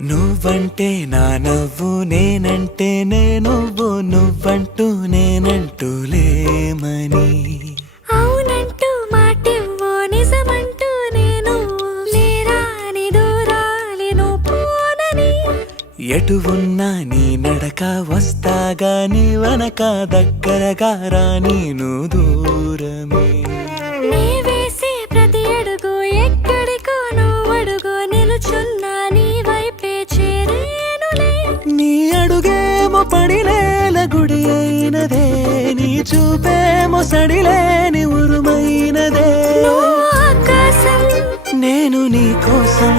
నువ్వంటే నా నవ్వు నేనంటే నువ్వు నువ్వంటూ నేనంటూ లేమని అవునంటూ మాటివ్వు నిజమంటూ నేను లేరాని దూరాలి నువ్వు పోనని ఎటు ఉన్నా నీ నడక వస్తాగా నీ వనక దగ్గరగా రాని నువ్వు దూరమే నీ వేసే ప్రతి అడుగు ఎక్కడికో నువ్వు అడుగు నిలుచున్నా నీ వైపే చేరేనులే నీ అడుగేమో పడిలేల గుడి అయినదే నీ చూపేమో సడిలేని ఉరుమైనదే నువ్వు ఆకాశం నేను నీ కోసం